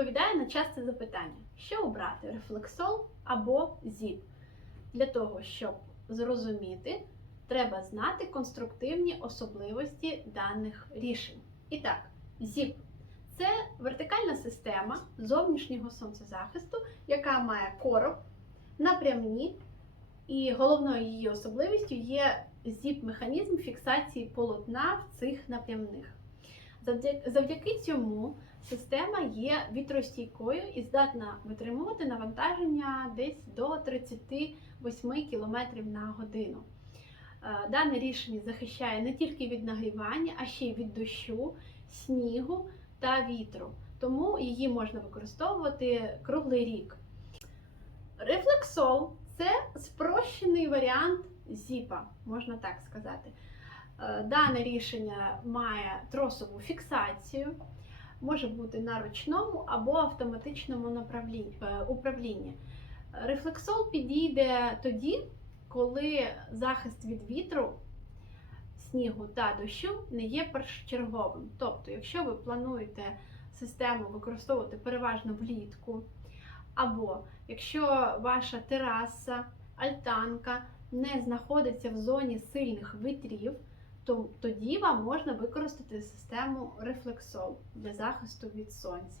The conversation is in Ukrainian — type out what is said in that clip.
відповідає на часте запитання, що обрати рефлексол або ЗІП. Для того, щоб зрозуміти, треба знати конструктивні особливості даних рішень. І так, ЗІП це вертикальна система зовнішнього сонцезахисту, яка має короб, напрямні, і головною її особливістю є зіп-механізм фіксації полотна в цих напрямних. Завдя- Завдяки цьому система є вітростійкою і здатна витримувати навантаження десь до 38 км на годину. Е, Дане рішення захищає не тільки від нагрівання, а ще й від дощу, снігу та вітру. Тому її можна використовувати круглий рік. Рефлексол це спрощений варіант зіпа, можна так сказати. Е, Дане рішення має тросову фіксацію, може бути на ручному або автоматичному е, управлінні. Рефлексол підійде тоді, коли захист від вітру, снігу та дощу не є першочерговим. Тобто, якщо ви плануєте систему використовувати переважно влітку, або якщо ваша тераса, альтанка не знаходиться в зоні сильних вітрів, то тоді вам можна використати систему рефлексол для захисту від сонця.